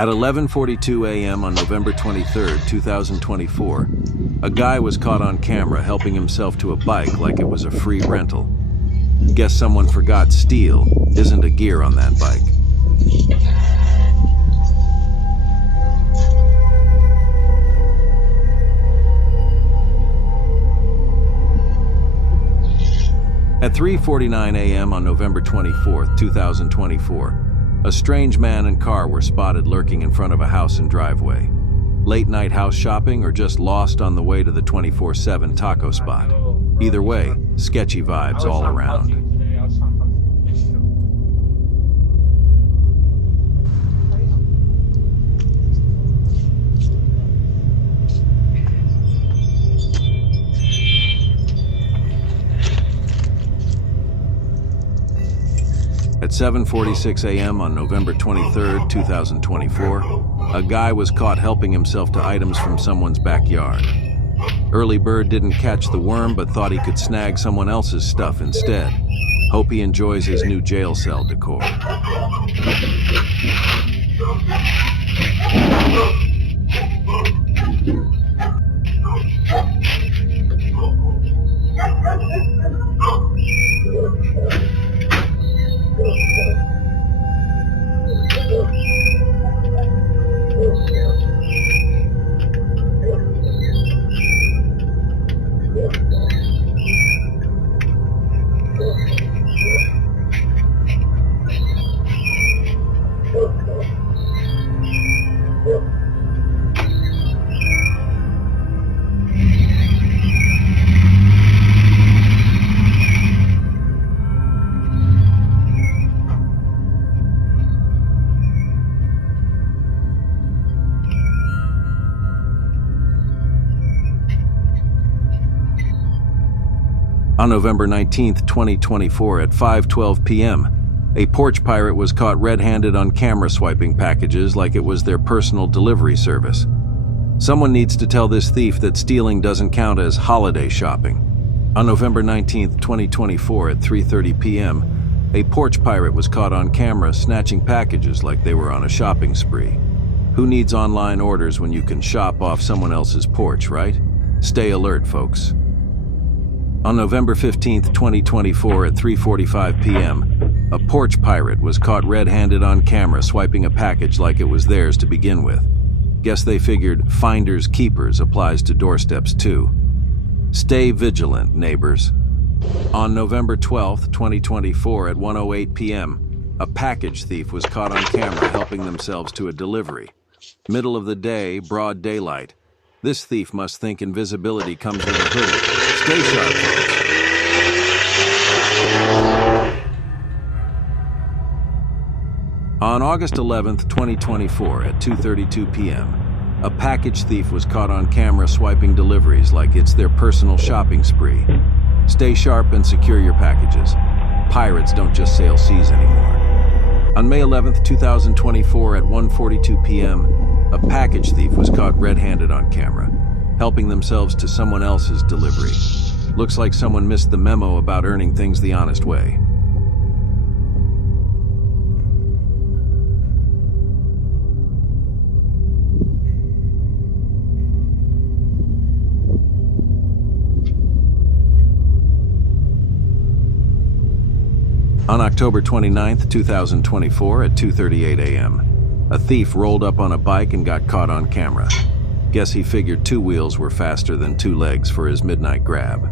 At 11:42 a.m. on November 23, 2024, a guy was caught on camera helping himself to a bike like it was a free rental. Guess someone forgot steel isn't a gear on that bike. At 3:49 a.m. on November 24, 2024, a strange man and car were spotted lurking in front of a house and driveway. Late night house shopping or just lost on the way to the 24/7 taco spot. Either way, sketchy vibes all around. At 7:46 a.m. on November 23, 2024, a guy was caught helping himself to items from someone's backyard. Early bird didn't catch the worm but thought he could snag someone else's stuff instead. Hope he enjoys his new jail cell decor. On November 19, 2024 at 5:12 p.m., a porch pirate was caught red-handed on camera swiping packages like it was their personal delivery service. Someone needs to tell this thief that stealing doesn't count as holiday shopping. On November 19, 2024 at 3:30 p.m., a porch pirate was caught on camera snatching packages like they were on a shopping spree. Who needs online orders when you can shop off someone else's porch, right? Stay alert, folks. On November 15, 2024 at 3:45 p.m., a porch pirate was caught red-handed on camera swiping a package like it was theirs to begin with. Guess they figured finders keepers applies to doorsteps too. Stay vigilant, neighbors. On November 12, 2024 at 1:08 p.m., a package thief was caught on camera helping themselves to a delivery. Middle of the day, broad daylight. This thief must think invisibility comes with a hoodie. Stay sharp, folks. On August 11th, 2024 at 2:32 p.m., a package thief was caught on camera swiping deliveries like it's their personal shopping spree. Stay sharp and secure your packages. Pirates don't just sail seas anymore. On May 11th, 2024 at 1:42 p.m., a package thief was caught red-handed on camera, helping themselves to someone else's delivery. Looks like someone missed the memo about earning things the honest way. On October 29, 2024 at 2:38 a.m., a thief rolled up on a bike and got caught on camera. Guess he figured two wheels were faster than two legs for his midnight grab.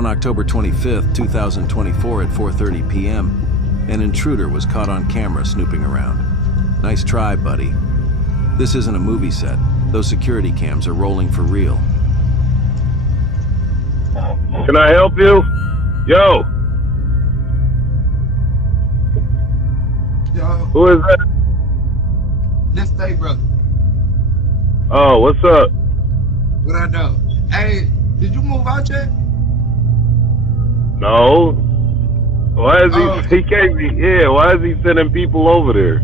On October 25, 2024 at 4:30 p.m., An intruder was caught on camera snooping around. Nice try, buddy. This isn't a movie set. Those security cams are rolling for real. Can I help you? Yo. Yo, Who is that? this day, brother. Oh, what's up? What I know? Hey, did you move out yet? No. Why is Oh. he can't be, yeah, why is he sending people over there?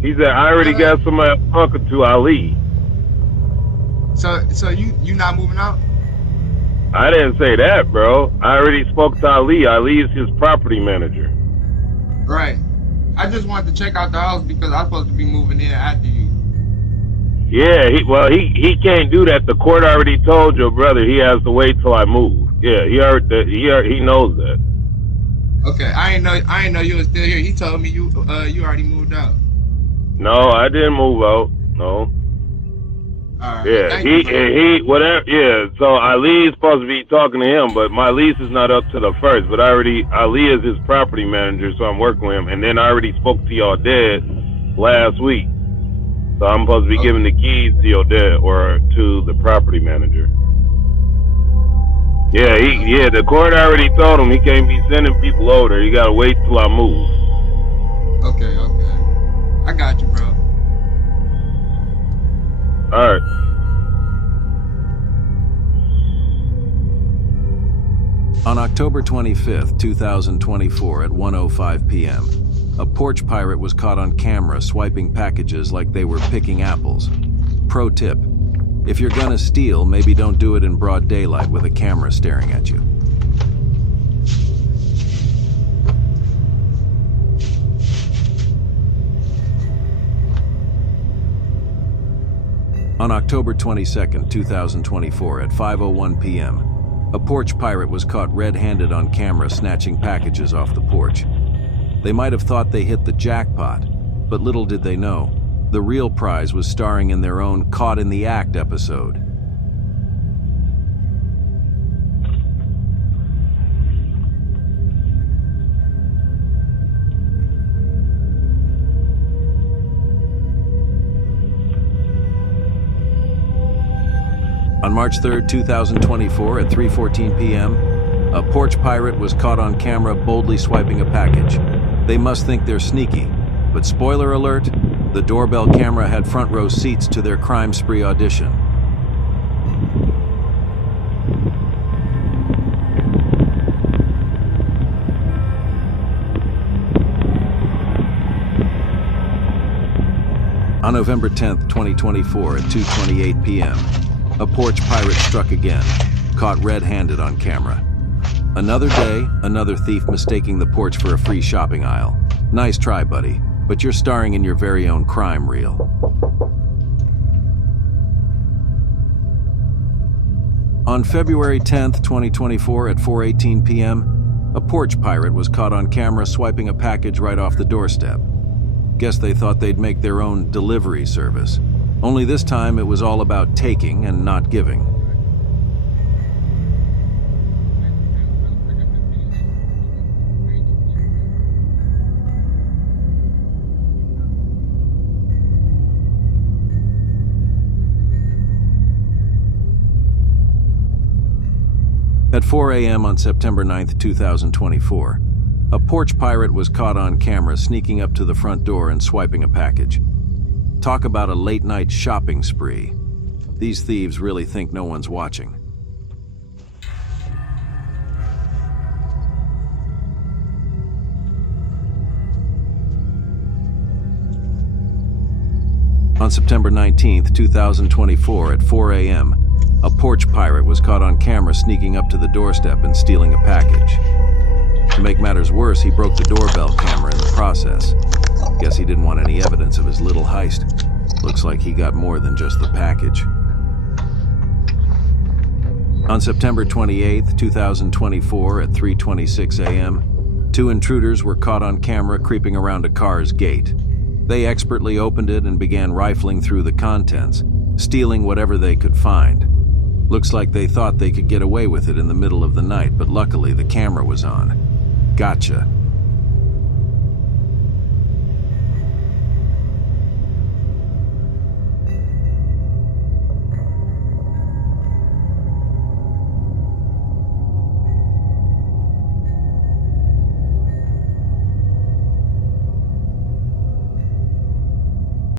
He said, I already got somebody I'm talking to, Ali. So you not moving out? I didn't say that, bro. I already spoke to Ali. Ali is his property manager. Right. I just wanted to check out the house because I'm supposed to be moving in after you. Yeah, he can't do that. The court already told your brother he has to wait till I move. Yeah, he knows that. Okay, I ain't know you were still here. He told me you already moved out. No, I didn't move out. No. All right. Yeah, Thank you, brother. he whatever. Yeah, so Ali is supposed to be talking to him, but my lease is not up to the first. But Ali is his property manager, so I'm working with him. And then I already spoke to your dad last week, so I'm supposed to be giving the keys to your dad or to the property manager. Yeah, the court already told him he can't be sending people over there. You gotta wait till I move. Okay. I got you, bro. All right. On October 25th, 2024 at 1:05 p.m., a porch pirate was caught on camera swiping packages like they were picking apples. Pro tip: if you're gonna steal, maybe don't do it in broad daylight with a camera staring at you. On October 22nd, 2024 at 5:01 p.m., a porch pirate was caught red-handed on camera snatching packages off the porch. They might have thought they hit the jackpot, but little did they know, the real prize was starring in their own Caught in the Act episode. On March 3rd, 2024 at 3:14 p.m., a porch pirate was caught on camera boldly swiping a package. They must think they're sneaky, but spoiler alert, the doorbell camera had front row seats to their crime spree audition. On November 10th, 2024 at 2:28 p.m., a porch pirate struck again, caught red-handed on camera. Another day, another thief mistaking the porch for a free shopping aisle. Nice try, buddy, but you're starring in your very own crime reel. On February 10th, 2024 at 4:18 p.m., a porch pirate was caught on camera swiping a package right off the doorstep. Guess they thought they'd make their own delivery service. Only this time it was all about taking and not giving. At 4 a.m. on September 9th, 2024, a porch pirate was caught on camera sneaking up to the front door and swiping a package. Talk about a late-night shopping spree. These thieves really think no one's watching. On September 19th, 2024 at 4 a.m., a porch pirate was caught on camera sneaking up to the doorstep and stealing a package. To make matters worse, he broke the doorbell camera in the process. Guess he didn't want any evidence of his little heist. Looks like he got more than just the package. On September 28th, 2024 at 3:26 a.m., two intruders were caught on camera creeping around a car's gate. They expertly opened it and began rifling through the contents, stealing whatever they could find. Looks like they thought they could get away with it in the middle of the night, but luckily the camera was on. Gotcha.